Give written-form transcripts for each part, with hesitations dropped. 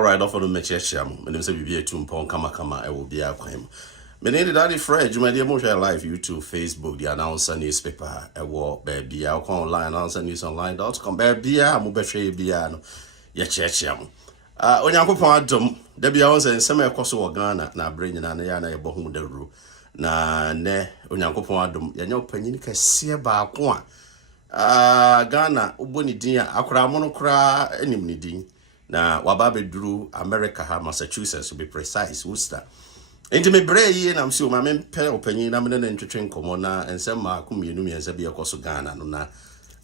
Alright, off of the Mechesham, and say be a tomb pon kama, I will be a crime. Many daddy Fred, you may dear live YouTube, Facebook, the announcer newspaper, a war, baby, I'll call online, announcer news online.com, baby, I'm a betray piano, ya chesham. When you go Adam, there be ours and some coso Ghana, now bringing an yana bohum the roo. Na ne, when you go Adam, ya no penica see about one. Ghana, Ubuni Dia, Akra monocra, enemy ding. Na wababe drew America, Massachusetts, to be precise, Worcester. Into me bray, and I'm sure my men pay opinion, I'm an entertain commona, and some Marcum, as a be a coso Ghana, no,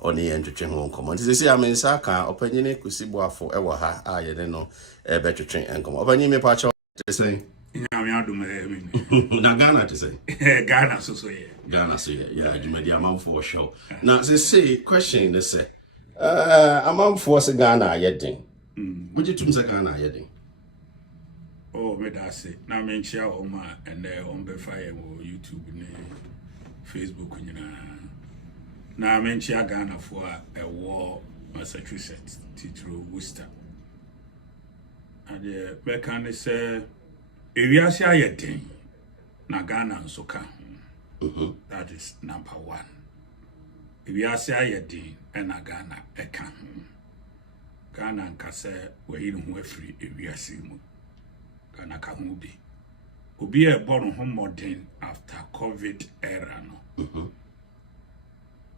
only entertain home common. They say I'm in Saka, opinion, Kusi Boafo, ever ha, I don't know, a better train and come. Opinion me patch to say. Na Ghana to say. Ghana, so yeah. Ghana, so yeah, you made the amount for show. Now, they say, question, they say, amount for Ghana, yet thing. Would you two Ghana, yet thing? Oh, me that say. Now, me share Oma and on the fire YouTube and Facebook. Now, me share Ghana for a war, Massachusetts, through Worcester. And the mechanic say, if you are saying, na Ghana and Soka, that is number one. If you are saying, and na Ghana, Ghana and Kase, where you know free, if you are seeing. Ghana can be a born home modern after COVID era no.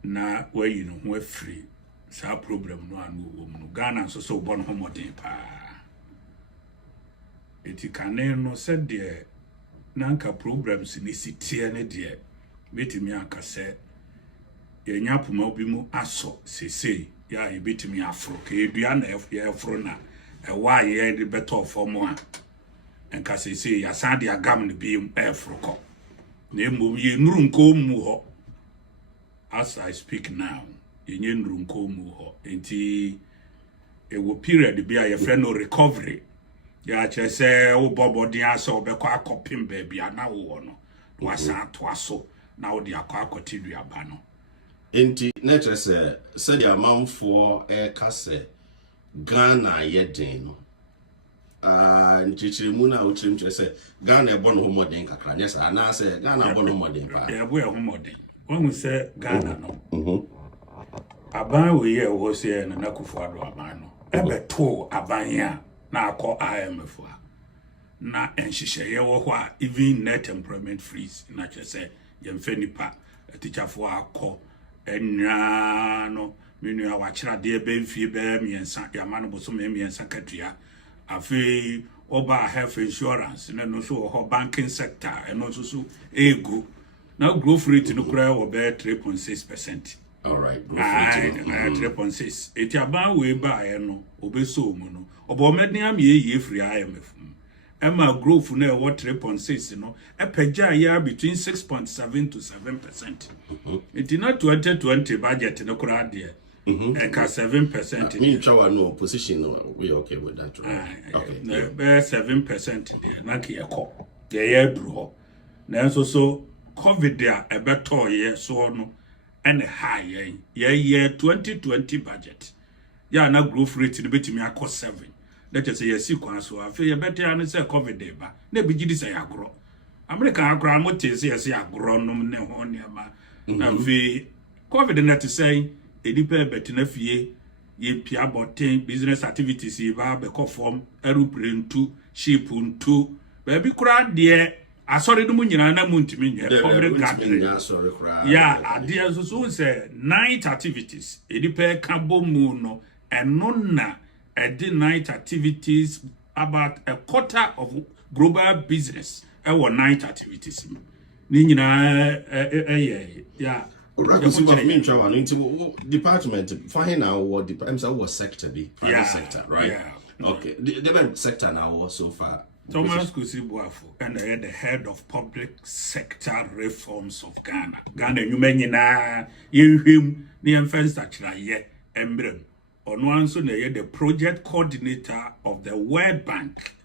Na where you know we're free. Sa problem no anu Ghana so born home modern pa. Eti kane no said there nanka problems ni sitie ne there. Betimi aka se yenya poma obi mu aso sese ya ebetimi afro ka edua na efro na ewa ye de better form a and kasi say ya sadi agam ne bi efroko na emom ye nuru nko mu ho as I speak now ye nuru nko mu ho enti e wo period bi a ye friend no recovery ya che say wo bobodi asa obekọ akopim ba bia na wo no wasa to aso na wo de akọ duaba no enti nature say the amount for kase Ghana yedin no nchichiri muna uchirim chese Ghana ebo no modern kakra nyesa na say Ghana ebo no modern pa ya bo e ho modern when say Ghana no aban we ye wo say na nakufo ado aban no ebeto aban ya na akọ IMF na enhihye ye wo ho a even net employment freeze na chese ye mfa nipa teacherfo akọ enra no menu a wachira de be mfie be miensa ya manu boso me miensa katua afi oba health insurance no so ho banking sector and also so ego now growth rate no kura obe 3.6%. All right, growth rate 3.6 eti aban we ba no obeso mu no obo medin am ye free IMF ema growth na e 3.6 no epagya ya between 6.7 to 7%. Eti na 2020 budget no kura de and 7%. Me try no position we okay with that, right? Okay. 7% there. Na ki ekọ. Ye duro. Na so COVID there e beto ye so no and high ye 2020 budget. Ya na growth rate no betimi akọ 7. That is ye si kwan so afi ye beto ya no say COVID dey ba. Na bi gidi say agro. America agro mo te say agro no ne ho ne ma. Na fi COVID na to say edipe betina fie ye pia boten business activities ye ba be form aeroplane ntu ship ntu ba bi kura de asori no nyina na muntimi nwe public gathering ya ade so say night activities edipe ka bomu no eno na edi night activities about a quarter of global business our night activities ni nyina ya Kusi Boafo into department fine now what department sector be private sector, right? Yeah. Okay. The sector now so far. Thomas Kusi Boafo and the head of public sector reforms of Ghana. Ghana you menyina yehwem ne emfensa kira ye embrem. Ono anso na ye the project coordinator of the World Bank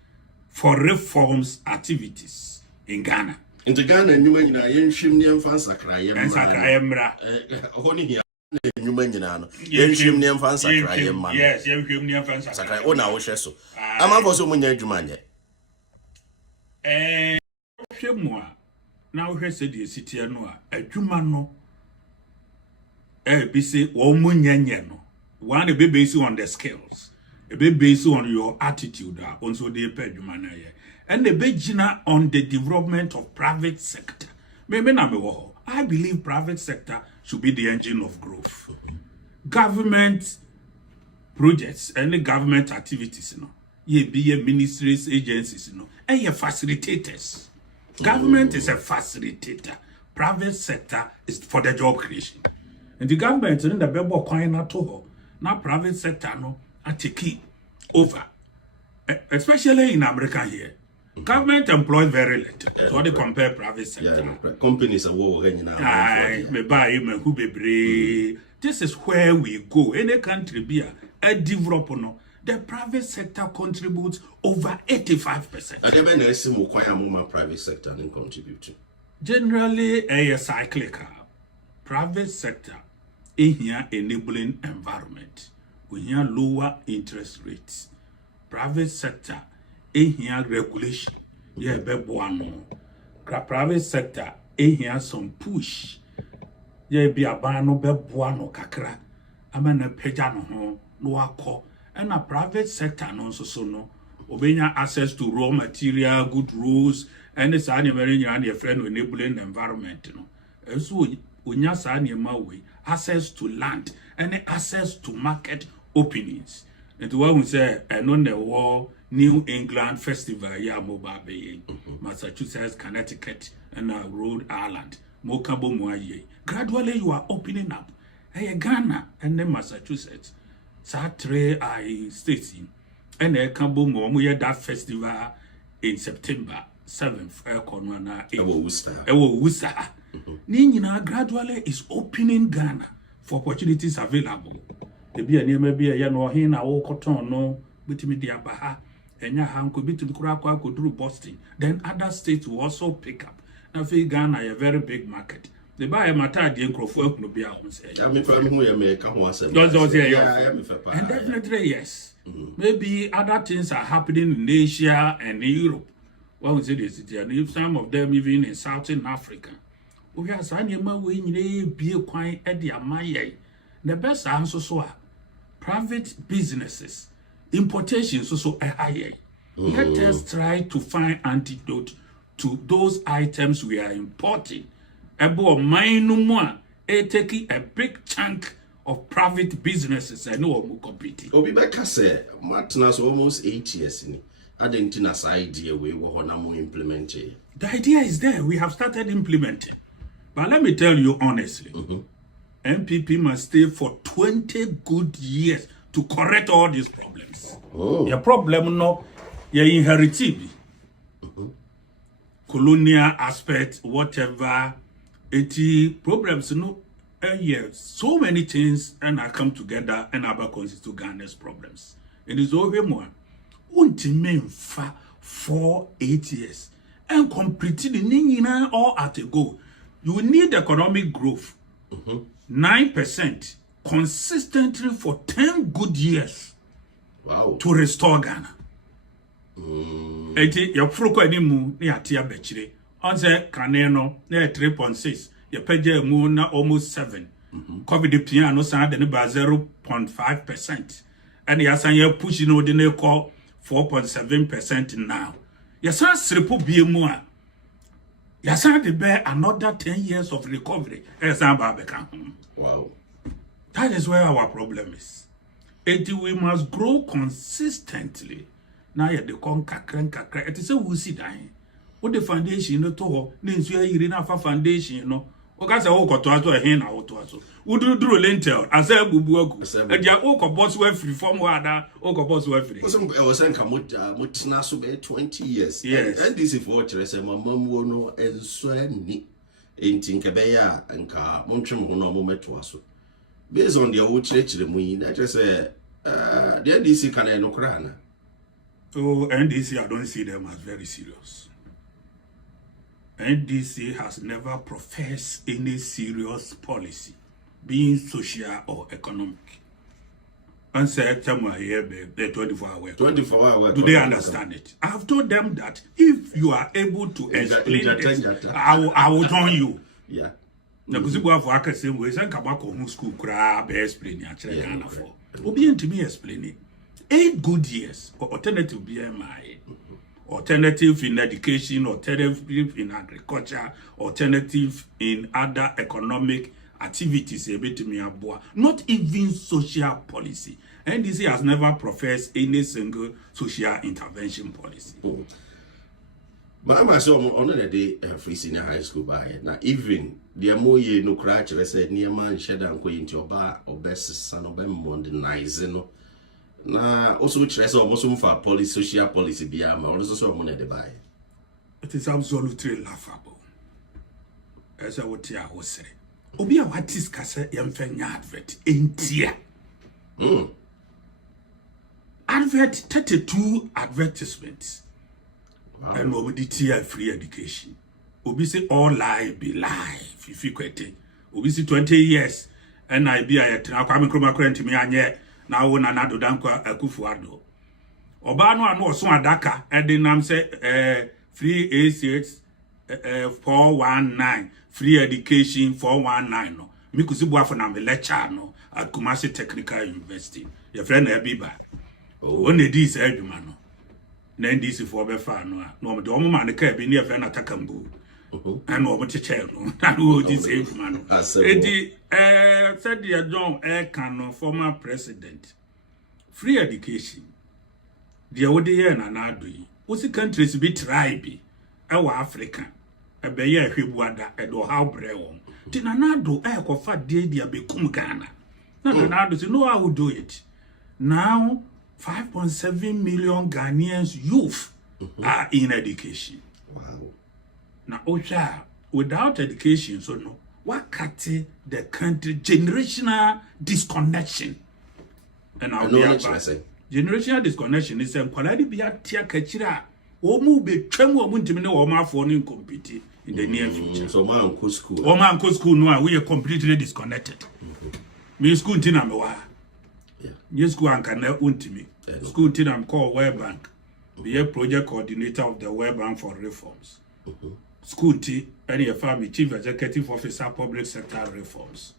for reforms activities in Ghana. In the Ghana, you mean yenshim ni emfansa kraye mra. Kraye mra. Honi here. You mean yenshim ni emfansa kraye man. Yes, yenshim ni emfansa. Sakra. Oh na wo hwe so. I'm also munya jumanye. Hwemwa na wo hwese de sitie no a adwuma no be say wo munyanye no one be based on the skills be based on your attitude also dey pe adwuma na ye and be gina on the development of private sector me na me wo I believe private sector should be the engine of growth. Government projects and government activities, ye be ministries, agencies, and ye facilitators. Government is a facilitator. Private sector is for the job creation. And the government in the bebo coin at all. Now private sector no I take over. Especially in America here. Government employs very little. So they compare private sector. Companies are working now. This is where we go. Any country be a developer, the private sector contributes over 85%. And even a small private sector and contribute. Generally, a cyclical private sector in here enabling environment. We hear lower interest rates. Private sector in here regulation. Yeah, private sector in here some push. Yeah, be a bano be buano kakra. Amana peja no ho no akọ. And a private sector no so no. Obenya access to raw material, good rules, and it's any very and your friend enabling the environment. So unya sa way access to land and access to market openings. And what we say, and on the war New England Festival, yeah, mobile bay, Massachusetts, Connecticut, and Rhode Island, Mokabo Moye. Gradually, you are opening up. Hey, Ghana and then Massachusetts, Satre I states, and a Cabo Moya that festival in September 7th, Worcester. Nina gradually is opening Ghana for opportunities available. The be a near maybe a yan or hin or cotton, no, but me dear Baha. Could be to the Kurakwa could do Boston. Then other states will also pick up. Now, Ghana a very big market. They buy a matter the Encroft no be out. And definitely yes. Maybe other things are happening in Asia and in Europe. What was it? And some of them even in Southern Africa. We are signing my way be quite at the Amaye. The best answer so private businesses. Importation so high. Let us try to find antidote to those items we are importing. About mine no more, taking a big chunk of private businesses and no more competing. Obibeka say, Martin's almost 8 years in. I didn't know idea we were implement it. The idea is there. We have started implementing. But let me tell you honestly, MPP must stay for 20 good years to correct all these problems. Your problem no, you inherited colonial aspect, whatever. 80 problems no. Yes, so many things and I come together and about to Ghana's problems. It is over more. Ultimate for 8 years and completed the all at a go. You need economic growth 9% consistently for 10 good years. Wow. To restore Ghana. Eti your fruko animu ni atia bechire. Onse kaneno na 3.6. Your peje mu na almost 7. COVID piano sa de ba 0.5%. And yasan ye push no de ne call 4.7% now. Yasan sripo biemu a. Yasan de bear another 10 years of recovery. Yasan ba beka. Wow. That is where our problem is. We must grow consistently. Now you the kakra. It is a wusi dying. What the foundation no to means you are in a foundation, you know. Okasa oko to ato ehin na oto ato. Uduru lentil asa bubu ogu. E dia oko boss we free from wada oko boss we free. Because I was saying mutina so be 20 years. Yes. And this is for say mamam wo no enso ani. Enti nke be ya nka montwem ho no mo meto aso. Based on the old church mu yi, that just say the NDC can no kra na. Oh, NDC, I don't see them as very serious. NDC has never professed any serious policy, being social or economic. and say, tell me here, 24 hours. 24 hours. Do they understand it? I've told them that if you are able to explain it, I will join you. Yeah. Na Kusi Boafo aka say we say kabako hu school kura be explain ya chere Ghana for. Obi ntimi explain it. 8 good years or alternative BMI. Alternative in education, alternative in agriculture, alternative in other economic activities, not even social policy. NDC has never professed any single social intervention policy. But I'm also on the day free senior high school by now, even the more ye no crash, I said, near man shed and go into your bar or best son of them modernizing. Na also stress almost for policy, social policy beyond also so money to buy. It is absolutely laughable. As I would say, Obia what is Cassa Yamfang advert in tear. Advert 32 advertisements. Wow. And over the tier free education. Obi say all lie be live if you quit it. Obi say 20 years and I be a coming chroma current me and na wo na nado dankwa Akufuado oba no ano so adaka e de nam say free ACH 419 free education 419 no me Kusi Boafo na me lecture no at Kumasi Technical University your friend Ebiba only this adwuma no na NDC for be fa no no de omo ma ne ka bi ne your friend Atakambu and omo cheche no na no this adwuma no edi said the John Kano, former president. Free education. The Odie na Nadui. What's the countries be tribe? Our African. A bear Hibuada, a do how brewon. Tinanado, Kofa Dedia become Ghana. Nanado, you know how we do it. Now, 5.7 million Ghanaians youth are in education. Wow. Now, Ocha, without education, so no. What cut the country generational disconnection? And I'll be generational disconnection is a quality be at Tia Kachira. Omu be tremble muntimino or my phone compete in the near future. So, man, co school. Oh, man, co school, no, we are completely disconnected. Me school tina mewa. Yes, school and can untimi. School tina called World Bank. Be a project coordinator of the World Bank for reforms. School T, any family chief executive officer, public sector reforms.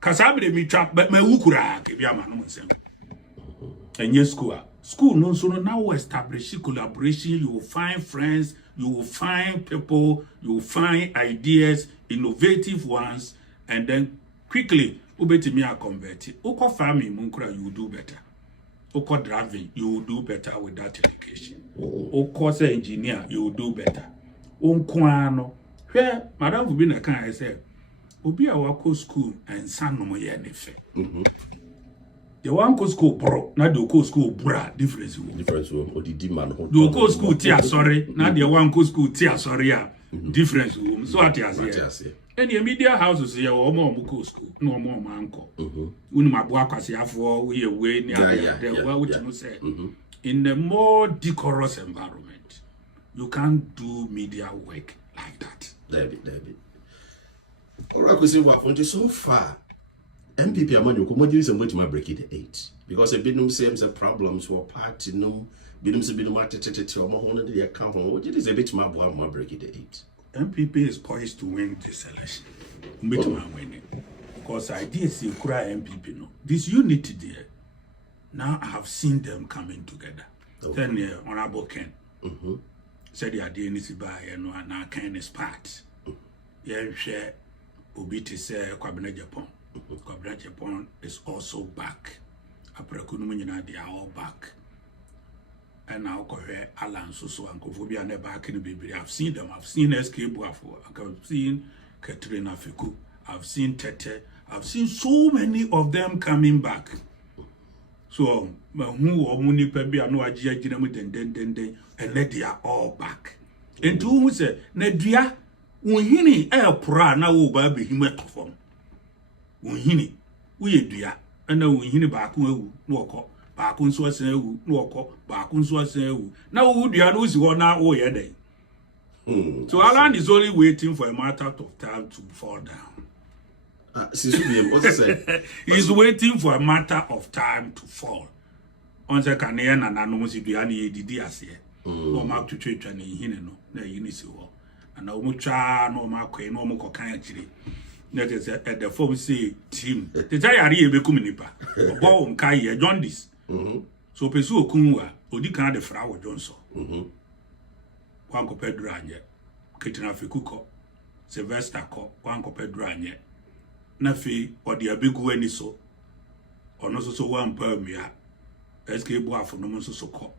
Kasabi me trap, but my wukura, give ya man. And yes, school no so now establish collaboration. You will find friends, you will find people, you will find ideas, innovative ones, and then quickly, ubeti me a convert it. Oko farming, munkura, you will do better. Oko driving, you will do better with that education. Oko engineer, you will do better. Unkwano where madam will be na kan I say obi a wako school and san no ye nefe the one ko school bro na the ko school bra difference wo odidi man ho the ko school tia sorry na the one ko school tia sorry a difference wo so atiase any media houses here omo ko school no omo anko unu mabo akwase afo we we ni the which you say in a more decorous environment. You can't do media work like that. David. All right, Kusi Boafo, so far, MPP among you, come on, some way to break it 8 because a bit no same problems were party no, bidum se bidum atete or more on the account. What it is a bit my break it 8. MPP is poised to win this election. Winning because I did see cry MPP no. This unity there. Now I have seen them coming together. Then Honorable Ken. Said the idea is by and now kindness part. Yeah, share Obiti say Cabinet Japan. Cabinet Japan is also back. Aprekunumina, they are all back. And now Korea Alan Suso and Kophobia and back in the baby. I've seen them. I've seen Kusi Boafo. I've seen Katrina Fiku. I've seen Tete. I've seen so many of them coming back. So, who or Muni Pebi are no idea, and let they are all back. And to who say, Nedia, Unhini, air pra, now will be him to form. Unhini, we dear, and now Unhini back, walk up, back on so say, walk up, back on so say, now would you lose one hour or a day? So Alan is only waiting for a matter of time to fall down. He's waiting for a matter of time to fall. On the Canadian and Anomusidiani Didiasia, or Mark to Church and Hineno, the Unisiwo, and no mucha, no Marque, no more country. That is at the form say team. The Tayari Becuminipa, Bon Kaya Jaundice. So Pesu Kunwa, Odika de Frau Johnson. Wanko Pedranya, Kitina Fikuko, Sylvester Co, Wanko Pedranya. Nafi, or the Abigu any so, or no so one per me. Kusi Boafo no so call.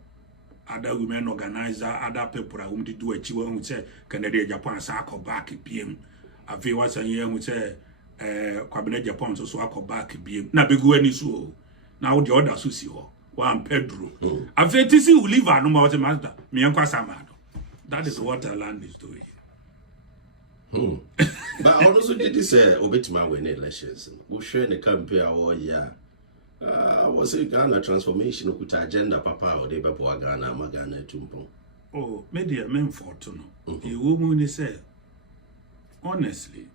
Other women organizer, other people who do a chiwa who say Canada Japan sako back PM. A few was a year who say Cabinet Japan so sako back PM. Na bigu any so. Now the other susio. One Pedro. A fetisi who live no more master. Me and Kwasamado. That is what our land is doing. But also did this Obetima win elections. We'll share the campaign all year. Was it Ghana transformation of agenda, Papa, or the Bapua Ghana, Magana Tumpo? Oh, maybe a man for to know. The woman said, honestly,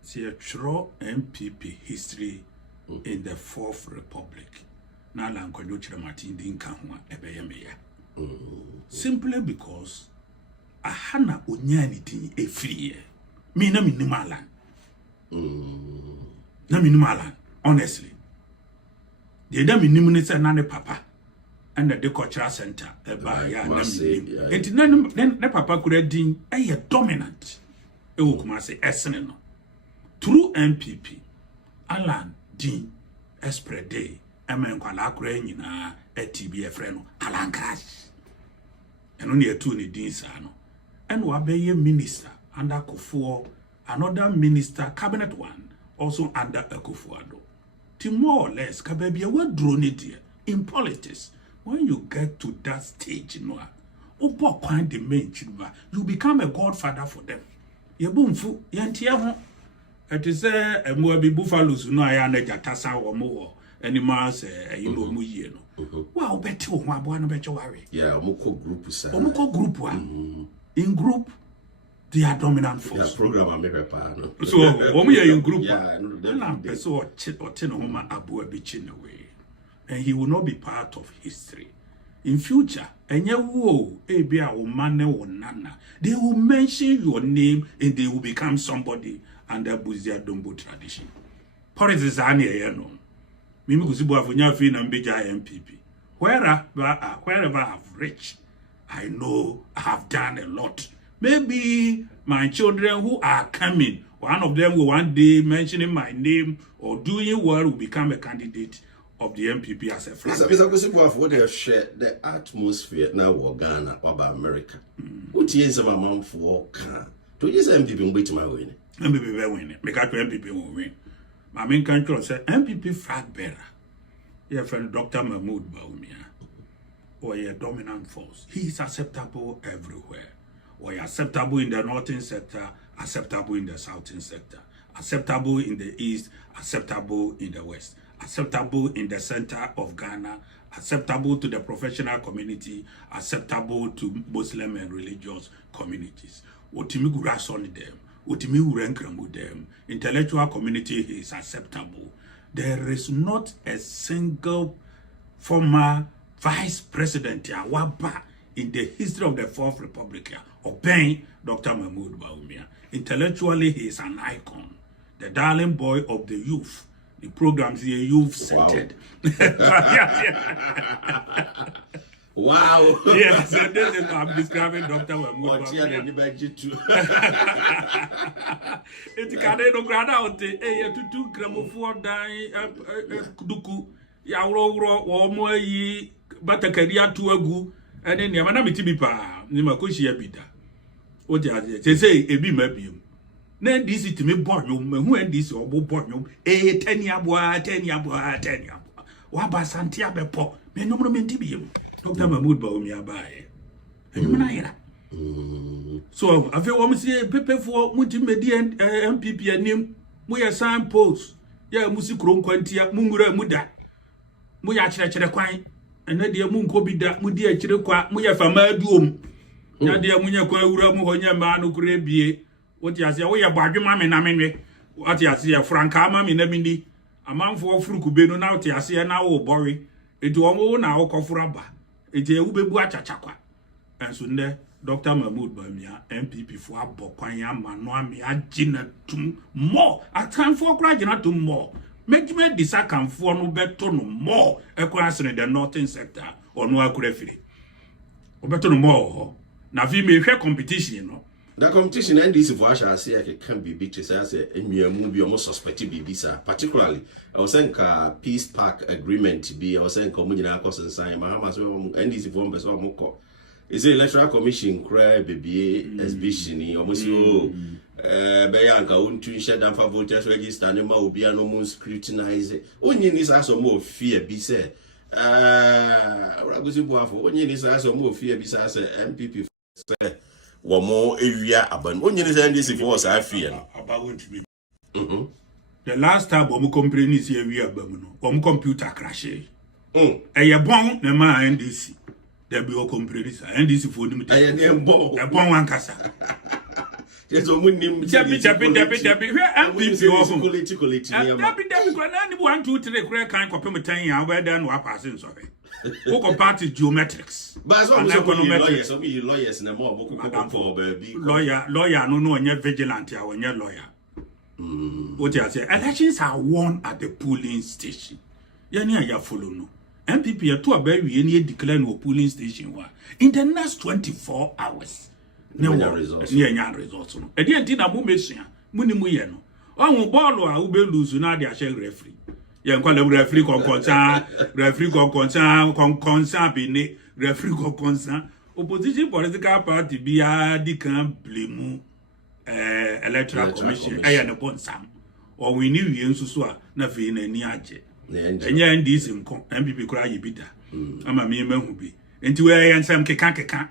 see a true MPP history in the Fourth Republic. Nalan Kodochra Martin Dinkamwa Ebeyamea. Simply because a Hana Unyanity a free. Me na minimalan. Na minimalan, honestly. The dame minister nane papa and the cultural center by ya then the papa could din a dominant e wo kuma say esene no through MPP Alan din esprede emen kwala akura nyina atb friend no Alan Cash eno ne atu ne din sa no and wa be minister under Akufo, another minister cabinet one also under Akufo-Addo. More or less, Kababia, what drone it here in politics. When you get to that stage, you know, the main children, you become a godfather for them. You boom fu, yantia. It is a more be buffaloes, no, I am a jatasa or more, any mass, you know, Muyeno. Wow, bet you, my boy, no bet you worry. Yeah, Moko group, sir. Moko group one. In group, they are dominant force. Yeah, program America. So, when we are in group, yeah, so or Homa Abu Abichin away, and he will not be part of history. In future, and you will be our man or nana. They will mention your name and they will become somebody under Buzia Dombo tradition. Politics are near no. Mimi Kusi Boafo Nyafin and Bija MPP. Wherever I've reached, I know I have done a lot. Maybe my children who are coming, one of them will one day mentioning my name or doing well will become a candidate of the MPP as a flag. Mr. Kusi Boafo, what they have shared the atmosphere now in Ghana or about America. What is my mom for? To use MPP will be to my win. MPP will win. Make up MPP will win. My main country said MPP flag bearer. Your friend Dr. Mahmoud Baumia, or a dominant force. He is acceptable everywhere. Or acceptable in the northern sector, acceptable in the southern sector, acceptable in the east, acceptable in the west, acceptable in the center of Ghana, acceptable to the professional community, acceptable to Muslim and religious communities. Otimi Gurason them, Otimi Urenkramu them, intellectual community is acceptable. There is not a single former vice president Waba in the history of the Fourth Republic obeying Dr. Mahmoud Baumia. Intellectually, he is an icon, the darling boy of the youth. The programs here, youth-centered. Wow. Yes, so this is I'm describing Dr. Mahmoud Baumia. It's kind of grad out there. Hey, to do gramophone die, Duku, Yauro, or more ye, but a career to a goo. And then the man be pa, Nimakoshi Abida. What they say, a be maybe. Then this is to me born, who and this or born, 10 year boy, 10 year boy, 10 year boy. Waba Santiago po, me no more mentibium. Dr. Mahmoud Baumia by. So, I feel almost say, paper for multimedia MPP and name, we are signposts. Yeah, Musikron Quantia, Mungura Muda. We are actually quite. And then the moon could be that Mudia Chirqua, Muya Fama Doom. Nadia Munya Kwaura Muhonia Manu Kurebie. What you say? We are bargain, mamma, and I mean, what you see a franka ma me na mini amanfo ofurukube no na what you na wo bori enti omo na wo kofura ba enti ewu bebu achachakwa enso ne Dr. Mahmoud Bamia MPP for abokwan ama no ame agina tum more atanfo kura agina tum more make me disakanfo no beto no more ekwase in the northern sector or no akurafiri obeto no more na fi me hwe competition no. The competition NDC for Asha say I can be big to say emu bi almost suspected be sir. Particularly, I was saying peace park agreement be I was saying community cause and sign Mahama so NDC for person moko. Is electoral commission cry baby exhibition almost be anka untu share dan for voters register no ma obi no mo scrutinize. Onye ni sa so mo fear be say Kusi Boafo onye ni sa so mo fear be say MPP say Wamo area aban. Onye ni say NDC for us afia no. About to be. The last time we complain is area aban no. Computer crash. Eye bon na ma NDC. There be o complain is NDC for nim. Eye dem bon. E bon wan kasa. Yes o munim. Jabi. MPP often. Political. Jabi kwa na ni 1 2 3 kura kan kopem 10 ya we dan wa pass so fe. Who party geometrics. But some lawyers na more for baby. Lawyer no onye vigilante a onye lawyer. What you say? Elections are won at the polling station. Yani aya follow no. MPP to abawi any declare no polling station wa. In the next 24 hours. No results. Nya results no. E dey enti na mo mesua. Muni mu ye no. Ohun ball a wo be lose na dey share referee. Yen kwa le referee konkonsa be ne referee konkonsa opposition political party bia di kan blame electoral commission aya ne bonsam o we ni wie nsusu a na fe na ni age enya ndisi nko MPP kura yebida ama me mahu bi enti we yen sam keka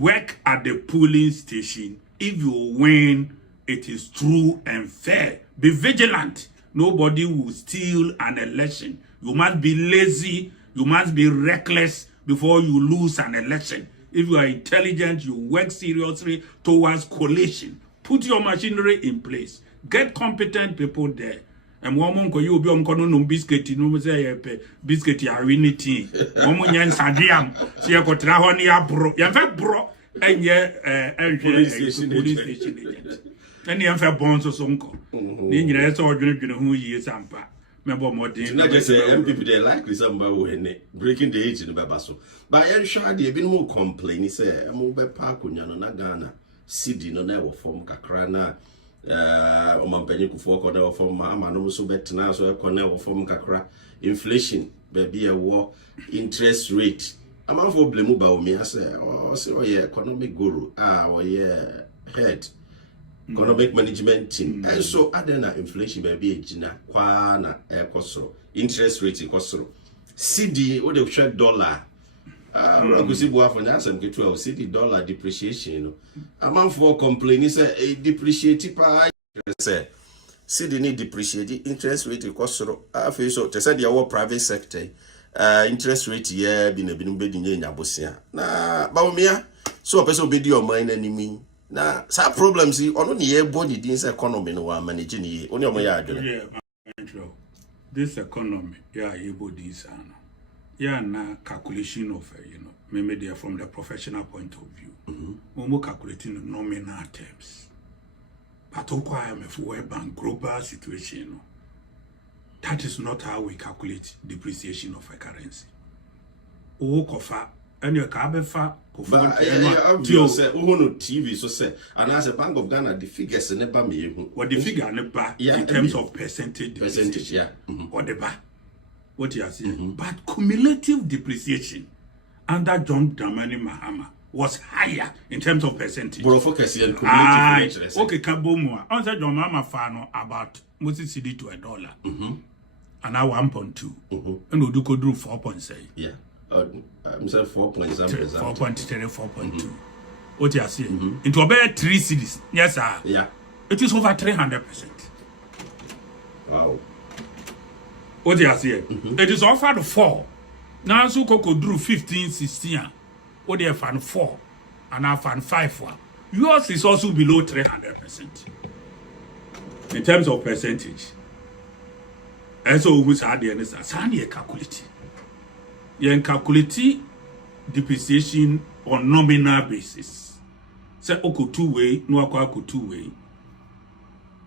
work at the polling station. If you win, it is true and fair. Be vigilant. Nobody will steal an election. You must be lazy. You must be reckless before you lose an election. If you are intelligent, you work seriously towards coalition. Put your machinery in place. Get competent people there. And one month you be on no biscuit, no say biscuit ya winity. One month yan sadiam. See a cotra honey bro. Yan fe bro. And police station agent. And the unfair bonds or sonko. Then saw who years ampa. Member more than not just say MPP they likely somebody when breaking the age in the Babaso. But I'm sure they've been more complaining. Say, I'm over park on Yana Ghana. City no never form Kakrana. My penny could fork on our form. I'm an also bet now, so I can never form Kakra. Inflation, baby, a war, interest rate. I'm out for blame about me. I say, oh, yeah, economic guru. Head. Economic management team. And so adena inflation baby ejina kwa na ekosoro. Interest rate ekosoro. CD o de share dollar. Kusi Boafo na asem ke 12 CD dollar depreciation no. Amanfo complain say depreciate pa say CD ni depreciate interest rate ekosoro. Afi so te say the private sector interest rate ye bi na binu be di nya bosia. Na bawumia so person be di o man animi. Na some problems ono ne ye body this economy no wa manage ni oni omo ya adwene. This economy yeah ye body is yeah na calculation of maybe they are from the professional point of view. Omo calculating nominal terms. But okwa am for bank global situation. That is not how we calculate depreciation of a currency. O kofa and your kabefa TV so say and as a Bank of Ghana the figures never me what the figure in terms of percentage or the bar what you are saying but cumulative depreciation under John Dramani Mahama was higher in terms of percentage. Bro focus on cumulative interest. Okay, Kabomwa answer John Mahama fano about Moses CD to $1 and now 1.2 and we could do 4.6 I'm saying 4.3, 4.2. What you are saying? Into about 3 cities. Yes, sir. Yeah. It is over 300%. Wow. What you are saying? It is offered 4. Now, so could do 15, 16. What they found 4. And I found 5. Yours is also below 300%. in terms of percentage. And so who's had the answer? Calculate. You calculate depreciation on nominal basis. Say oko 2-way, no oko 2-way.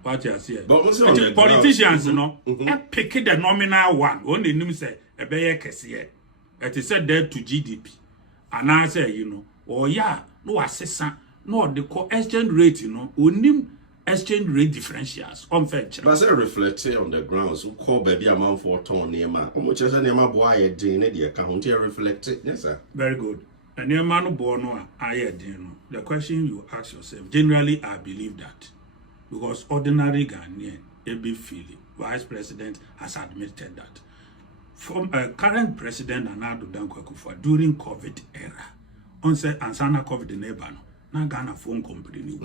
What you say? Politicians, no, pick the nominal one. Only name say a beye kesiye. It is said there to GDP. And I say, you know, oh yeah, no assessment, no the exchange rate, you know, only exchange rate differentials on fetch. But I reflect on the grounds who call baby amount for ton near man. How much is a name boy a day in the account here reflect it? Yes, sir. Very good. And near man born I the question you ask yourself, generally I believe that. Because ordinary Ghanaian, Ebi Philip, Vice President, has admitted that. From current President Nana Dankwa Akufo during COVID era, on say Ansana COVID in Ebano, na Ghana phone company.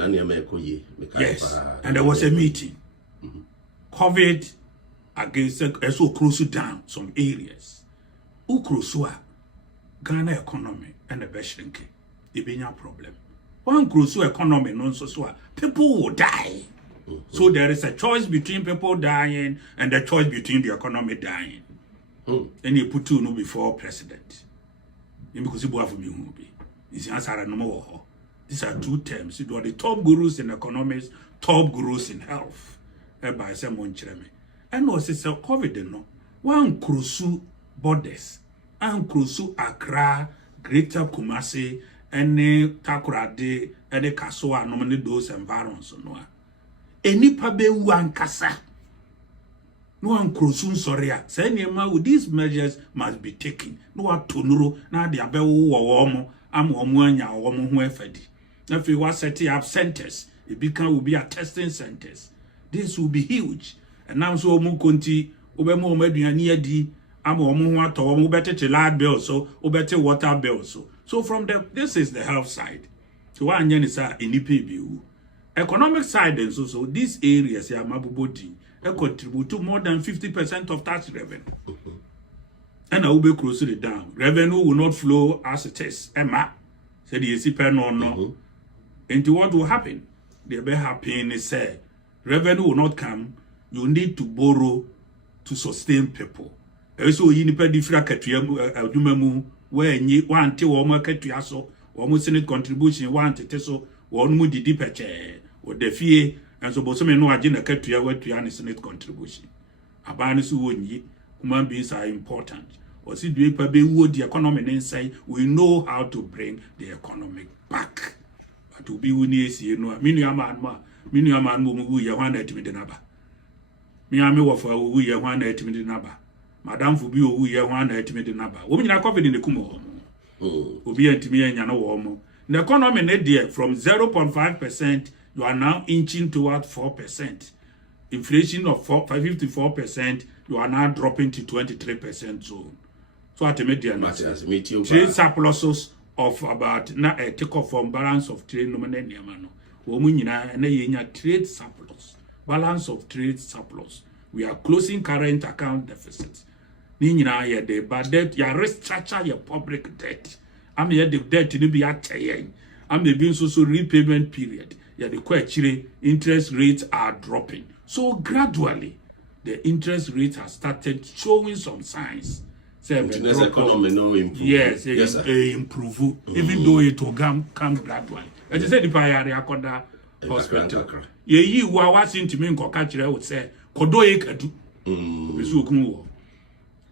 Yes, and there was a meeting. COVID against so close down some areas. Ukrusua, Ghana economy and the best shrinking. The big problem. One crucial economy non so people will die. So there is a choice between people dying and the choice between the economy dying. And you put two no before president. Kusi Boafo will be. These are two terms. It was the top gurus in economics, top gurus in health. By someone cheremy. And also say COVID no. One crucial borders. And crucial Accra, Greater Kumasi, any Takoradi, any Kasoa, normally those environs no. Any pabe one kasa. No one crosun soria. Say with these measures must be taken. No one tonuro na the abe womo am omuanya womo hu efedi. If we were setting up centers, it will be a testing centers. This will be huge. And now so omu konti obemo omeduani adi am omu hu ato omu bete light bill so obete water bill so. So from this is the health side. So what anya ni sa enipe biu. Economic side and so these areas here mabubodi contribute to more than 50% of tax revenue. And I will be closely down. Revenue will not flow as it is. Emma said the ECP no. Into what will happen? The be happen is say revenue will not come. You need to borrow to sustain people. Also, you need to different katua where you want to almost katua so almost Senate contribution want to so one mu didi peche or the fee and so both no agenda katua where to Senate contribution. Abani su wonyi human beings are important. Or see the the economy inside we know how to bring the economic back. But to be winning you know minu man mu ye wan etimi de naba. Me ame wo for wu ye wan etimi de naba. Madam fu bi wu ye wan etimi de naba. Wo nyina COVID in the kumo. Obi entimi enya no wo mo. The economy net there from 0.5%, you are now inching toward 4%. Inflation of 54%, you are now dropping to 23% zone. So at the median, trade surpluses of about a take off from balance of trade nominal. Trade surplus, balance of trade surplus. We are closing current account deficits. But debt, you restructure your public debt. I'm here the debt to be at I'm the being so repayment period. Yeah, the question interest rates are dropping. So gradually, the interest rate has started showing some signs. International economy no improve. Yes, improve. Even though it will come gradually. As I said, the Payari Akoda Hospital. Ye wa watching to me in Kokachira would say, Kodo Ekadu.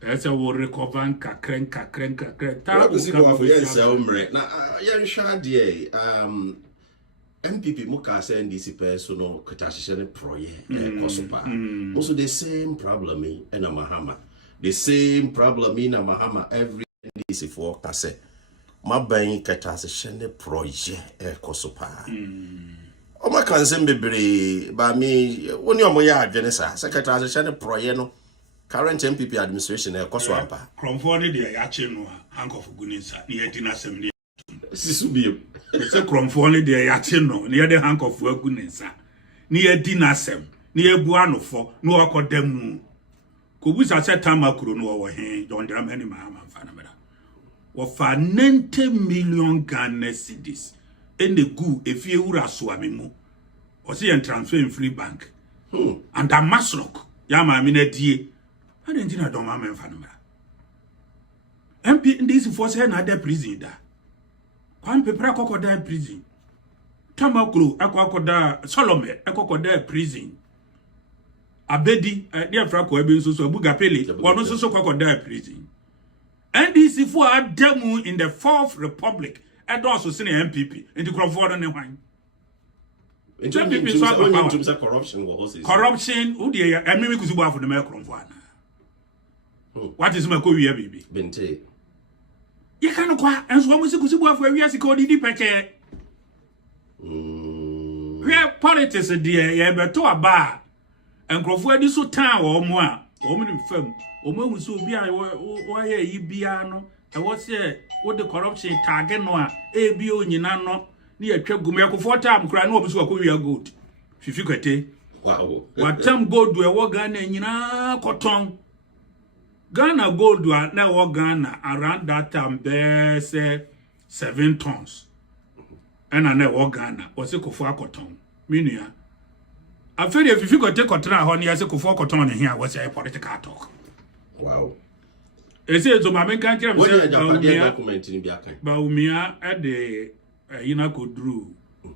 That's a war recover kakrenka. Kusi Boafo yes umre. Na yan sha die MPP muka say NDC personal katashishene proye kosopa. Also the same problem in Mahama. The same problem in Mahama every NDC for kase. Mabayin katashishene proye kosopa. O ma kanse bebre ba mi woni omo ya adwene sa secretary katashishene proye no. Current MPP administration Koswampa. Cromford de Yache no hank of Gunisa, near Dina Assembly. Sisubio. It's a Cromford de Yache no, near the hank of Gunisa, near Dina Sem, near Buano for no academu. Kubusa said Tamakuru no over here, don't damn any Mahama Fanamera. What for 90 million Ghana cedis in the goo if you were a swamimu or see and transfer in free bank. And that Maslock, Yama Minedie, I didn't know don't mamma Fanama. MP in this force had not their prison there. Quan Pepra crocodile prison. Tamaklu, Aquacoda, Solomon, Aquacoda prison. Abedi, near Franco Ebinso, Bugapeli, one also crocodile prison. And this is for a demo in the Fourth Republic, and also seen MPP into Crawford and the wine. In terms of corruption, corruption, who dear, and maybe Kusi Boafo for the Macron one. What is my career, baby? Bente. You can't quite, and so was Kusi Boafo years ago, did he packet? Where politics, dear, but to a bar, and Crawford is so town or more, or many firm, or more so be I why ye piano, and what's there, what the corruption target no, ABO, Ninano. Near Trap Gumako 4 times, crying over so we are good. Fificate. Wow. What time gold do a wagon and Yina cotton? Ghana gold do a now Ghana around that time, bear say 7 tons. And I know Ghana was a for cotton. Minia. I feel if you could take a try on as a for cotton here was a political talk. Wow. It says to my main country, Baumia at the Yina could drew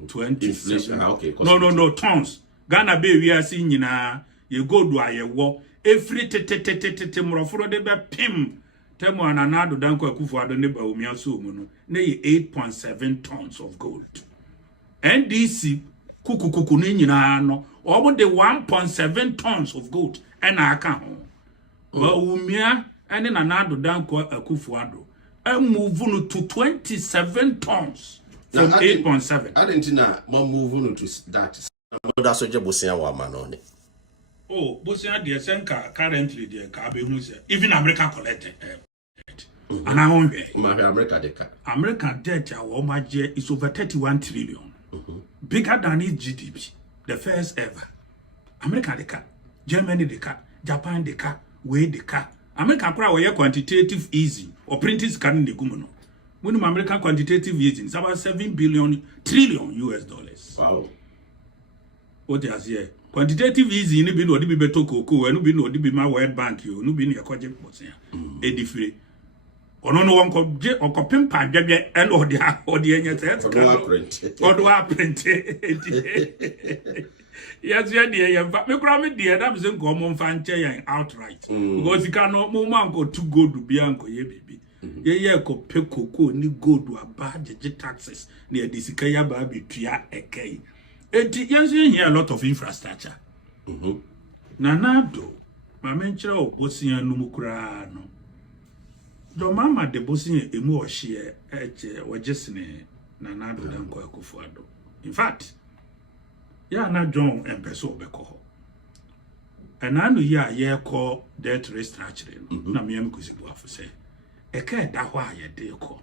27. Okay. No, tons. Ghana be we are seeing you go do a war. Every murafuro de be pim. Temo ananado danko akufu adone ba umia so mu no. 8.7 tons of gold. NDC kuku ne nyina no. Obo de 1.7 tons of gold and aka ho. Ba umia ene nanado danko akufu ado. And move to 27 tons. From 8.7. I didn't know more moving to that. That's what you're Bosia woman on it. Oh, Bosia, dear Senka, currently, dear Kabe Musa, even America collected. And I own America debt. American debt, our my is over 31 trillion. Bigger than its GDP. The first ever. America the car, Germany the car, Japan the car, way the car. America cry quantitative easing or printing scanning the gumano. When American quantitative easing is about 7 trillion US dollars. Wow. What is here? Quantitative easing, no be no be beto cocoa, no be no be my World Bank, you no be near project was here. Eddie free. Or no one could or copim pan, and or the or do I print? Yes, yeah, dear, but me cram dear, that was in common fan chair outright. Because you cannot move uncle to go to be uncle, ye baby. Yeah, ko pe cocoa ni go do a bad taxes near this Kaya baby tria a kay. Yes, here a lot of infrastructure. Nanado, my mentor of Bosia Numukrano. Do mama de Bosia emo share or just Nanado Danko Kufuado. In fact, ya na John and Peso Beco. And I know ya call debt restructuring. Na me Kusi Boafo say. Eke da hwa ye de ko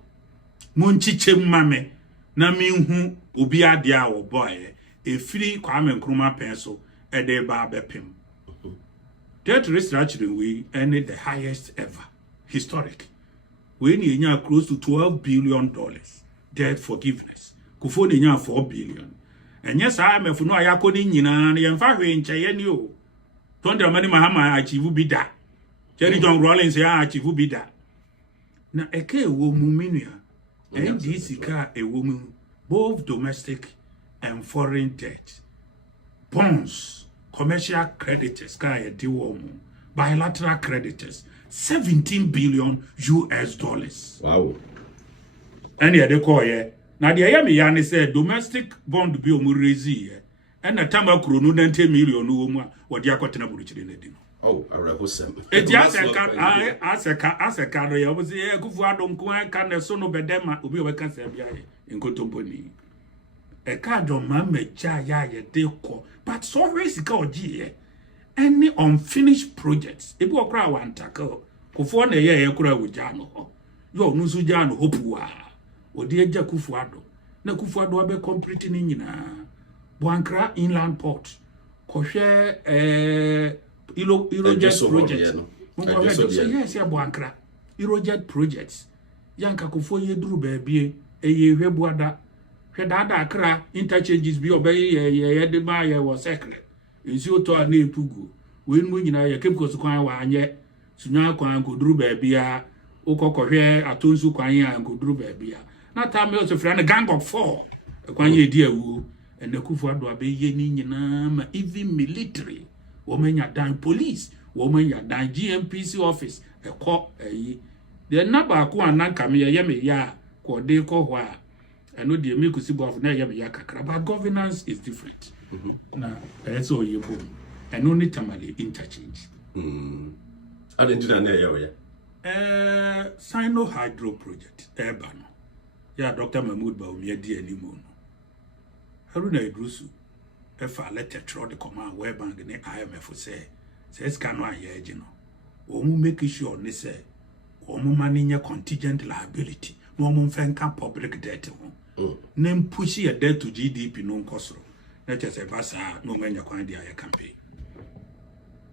monchiche mame na minhu obi ade a wo boy efiri kwame nkruma penso e de ba bepem debt restructuring we ended the highest ever historic we ni nya close to $12 billion debt forgiveness kufo ni nya 4 billion enye sa amefu no ayako ni nyina na yemfa hwe ncheye ni o tonde mani mahama achieve bida Jerry John Rollins ya achieve bida na eke wo muminia NDC ka ewo both domestic and foreign debt bonds commercial creditors ka e di wo bilateral creditors 17 billion US dollars. Wow. And ya de call ye na de ya me ya ne say domestic bond bi o mu raise ye and na tama kro no 90 million no mu a wo de akotena buruchire na di no. Oh, I represent. It just a car, I was here. Go for Adam Kwan can so no bedema, Ubi can say, in Cotomponi. A car don't mamma jaya deco, but so race go G. Any unfinished projects, it will cry one tackle. For 1 year, cry with Jano. Yo, Nusujano, Hopua, or dear Jacufuado. No Cufuado be completing in Buankra Inland Port. Kosher, Irojet projects. Yes, ya Buankra. Irojet projects. Yanka kufo ye duru baby, ye webuada. Hedada akra interchanges be obey ye de ba ye was secret. nsuo to na epugu we nu nyina ye kemiko so kwan wa anye sunya kwan koduru ba bia ukokọhwe atonsu kwan ya nkoduru ba bia na ta me so fra na gang of 4 kwan ye di awu enekufu ado abeye ni nyina ma even military womanya dan police womanya dan GMPC office ekọ eyi the number ko ananka me ye me ya ko de ko ho a eno de me Kusi Boafo na ye me ya kakra but governance is different na eso yebo eno ni tamale interchange adentina na ye we Sino hydro project Ebano. Yeah, Dr. Mahmoud Baumia di anymore. Haruna Idrusu, if I let a throw the command where bank in the IMF say, says Canoa Yagino. Omu make sure they say, Omu manning a contingent liability, no moon fanka public debt. Name pushy a debt to GDP non costro. Not just a bassa, no man your quantity campaign.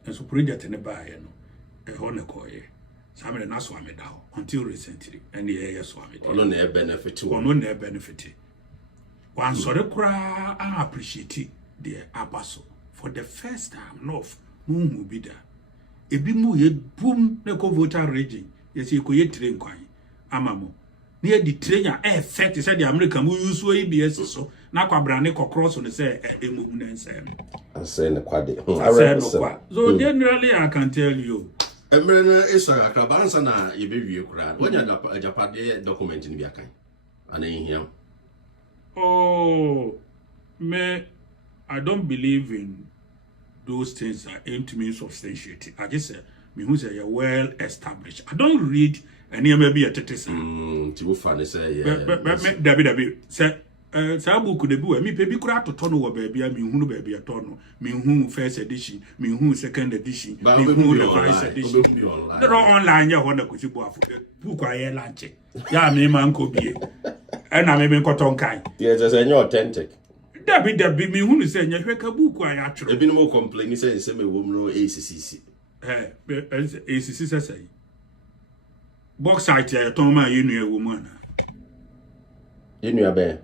And so project in the buyer, a honor coy. Sammy na swami down until recently, and the air swami. On no benefit to one no benefit. One sorry cry, I appreciate the abaso for the first time. North moon will be there. A bimu ye boom neko voter raging. Yes, you could train coin. Amamo near the trainer air effect said the American who use ABS so now brand cross on the say a movement. I say the quad. So generally, I can tell you. Emrena Israel Krabansa na yebewie kura. Wonya Japade document ni biakan. Ana hia. Oh, I don't believe in those things that aim to mean substantiated. I just say me who say you're well established. I don't read any maybe a tetesa. Tibu fan say yeah. But David say Sabu could be me baby crack to turn over baby, I mean who baby a turn, me who first edition, me who second edition, me who the vice edition. They're all online, ya wonder Kusi Boafo, who quiet lunch. Ya me man could be. And I may cotton kind. Yes, as an authentic. David me who say you make a book I actually. A bit more complaint, he says, semi woman ACCC. ACCC say. Box site, I told my union woman. You knew a bear.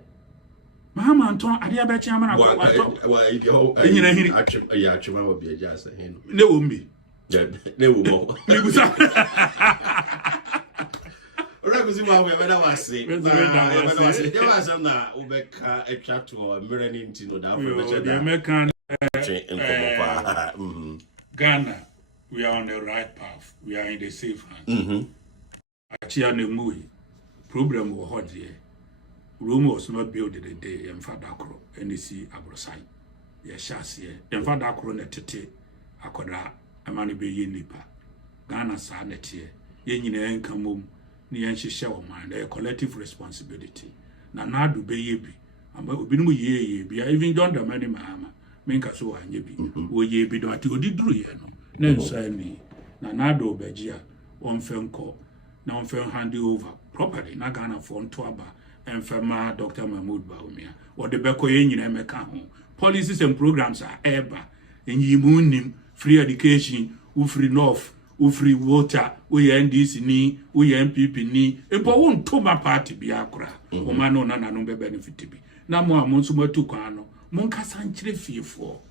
Mama Anton, I dear bet chairman. Why, you actually will be a jazz. No, me. They will go. Kusi Boafo when I was saying, there was some that Ubeka a chat to a mirroring into the American in Ghana. We are on the right path. We are in the safe hand. Achiane Mui problem was hot here. Rome was not built in a day, and Fadakro, NEC Agrosai. Yes, Shassie, and Fadakro Netete, Akoda, a man be ye nipa. Ghana Sanet here, yen income, near she shall mind a collective responsibility. Nana do be ye be, and but be no ye be, even John the money, mamma, make us so and ye be, wo ye be not to do ye no. Then say me, Nana do Begia, one film call, now film hand over properly, not Ghana for Twaba. And Fema Dr. Mahmoud Baumia, or the Bekoyen in Emeka. Policies and programs are ever in Yimunim, free education, free north, free water, we NDC ni, we MPP ni, and but won't to my party be akra, or man on no benefit to be. Now more Monsumo Tucano, Monka Sanchre fearful.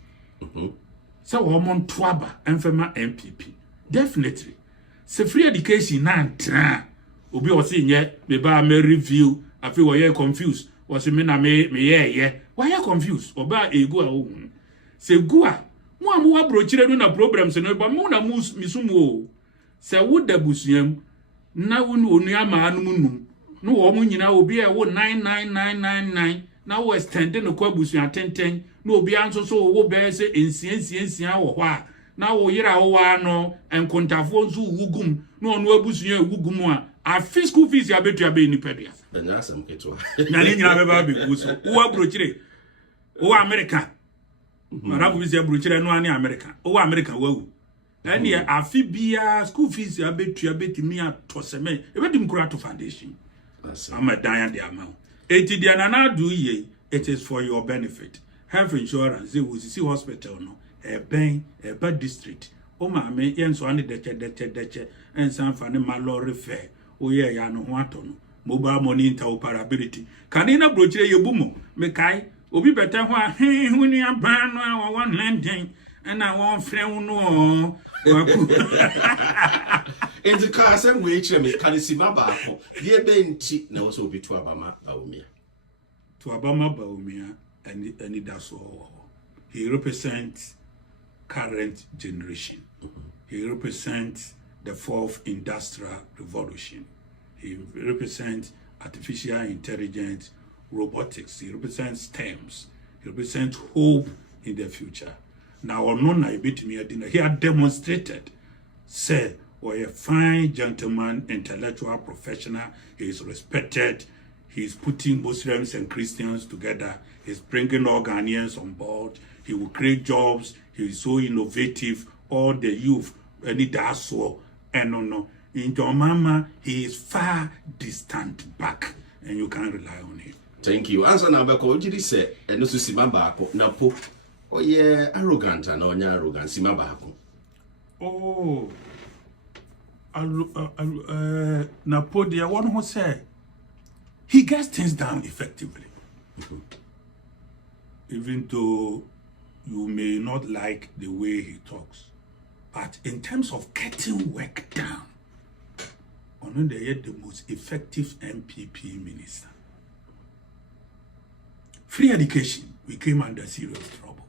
So Womon Twaba and Fema MPP. Definitely. So free education, nan, Ubi was in yet, me by me review. I feel why you're confused. Was it me na me yeah. Why you confused? Oba ego a own. Se gua. Mo amu abrochire no na problems no ba mo na misumu. Se wo dabusiem na wo no onu ama anu num. No wo mo nyina obi e wo 99999 na wo extend no kwa busuan tenten na obi anso so wo be se ensiensiensia wo ho a na wo yira wo wa no enkontafo nso wugum na onu abusuan wugum a fiscal fees ya betu abe ni pedia. Then some keto. Na ni nyina beba be kuso. Wo abrochire. Wo America. Marabu bi se abrochire no ani America. Wo America wawu. Na ni afi bia school fees ya betu abetimi atoseme. E bedim kura to foundation. I'm a dying the amount. It is for your benefit. Health insurance, they will see hospital no. A bank, a bad district. Oh my me yen so ani deche and some funny malore fair. Oh yeah, ya no watono. Mobile money interoperability. Kanina brochire yebumo. Me kai obi better ho when you ban one landing. and I want friend no. In the car, some way, can see my back. Dear Benchi, now also be to Abama, Baumia. To Abama Baumia, and it does all. He represents current generation. He represents the fourth industrial revolution. He represents artificial intelligence, robotics. He represents STEMs. He represents hope in the future. Now, he had demonstrated, say, or a fine gentleman, intellectual professional. He is respected. He is putting Muslims and Christians together. He's bringing all Ghanaians on board. He will create jobs. He is so innovative. All the youth, any daso, and no. In your mama, he is far distant back, and you can't rely on him. Thank you. Answer number call. Did he say? And no Simaba, Napo. Oh, yeah, arrogant and on arrogant, Simaba. Oh, Napo, the one who said he gets things done effectively. Even though you may not like the way he talks, but in terms of getting work done, on the most effective MPP minister. Free education, we came under serious trouble,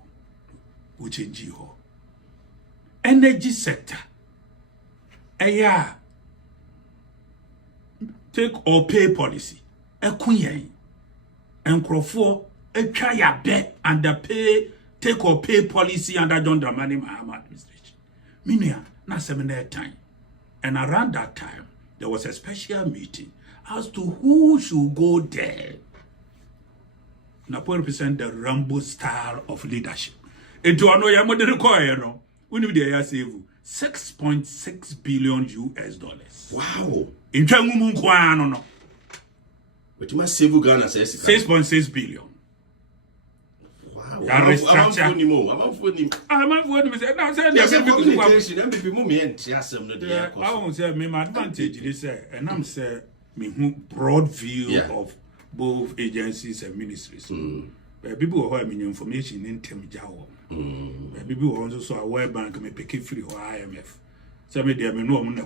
which in Jiho. Energy sector, take or pay policy, Kuyen, and Crawford, a kaya bet under pay, take or pay policy under John Dramani Mahama administration. Minia, na 7 time. And around that time, there was a special meeting as to who should go there. Napo represent the Rambo style of leadership. And to know your mother require, we need to save $6.6 billion US. Wow. In Changumu Kwano, no. But you must save Ghana says 6.6 billion. Wow. I'm I'm I won't say my advantage is say, and I'm say me broad view of both agencies and ministries. People who have information in Temjaw. People who also a World Bank may pick it free or IMF. So me there me no am na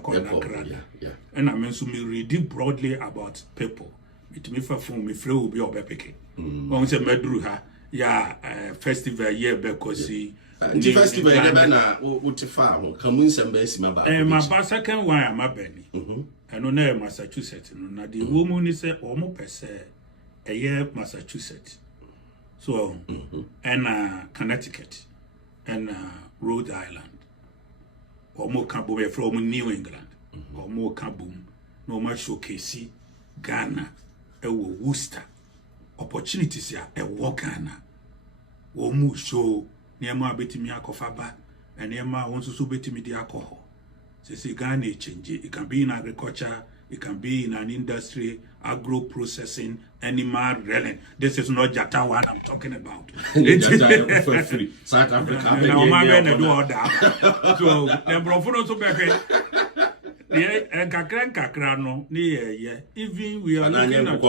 and I mean so me reading broadly about people. It me for me free will be obepeke. Won say medru ha festival year because the festival na utifa ho kamun semba esima ba. My second one am abeni. And on Massachusetts no na the woman is say omo pese Massachusetts. So and Connecticut and Rhode Island. Omo Kabum from New England. Omo Kabum no much showcase Ghana Worcester. Opportunities ya Ghana. Omo show Niema betimi akofaba and Niema wants to betimi di alcohol. Say Ghana change. It can be in agriculture, it can be in an industry, agro processing, animal rearing. This is not Jata one I'm talking about. Jata for free. South Africa. Now my men do all that. So the Brofono to and kakra no yeah. Even we are looking at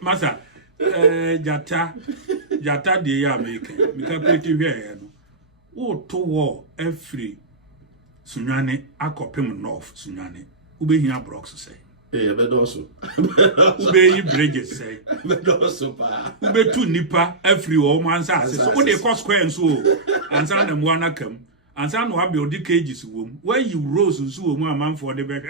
Masa Jata de ya make me can put you here. Oh, to war every Sunyane akopem north Sunyane. Ube here blocks say. Eh, but also. Ube bridges say. But also pa. Ube two nipa every woman says. So what they cost square and so and san them one come and san wa build the cages womb where you rose and so one man for the back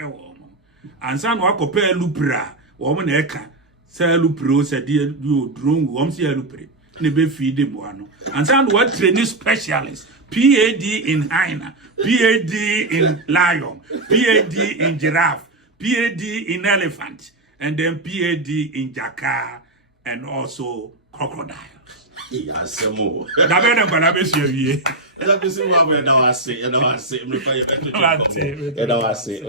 and san wa compare lupra woman eka say lupro said you drone wom say lupre ne be feed them one and san what training specialist PAD in hyena, PAD in lion, PAD in giraffe, PAD in elephant, and then PAD in jackal and also crocodiles. Yes, some more. That better than I be And I say,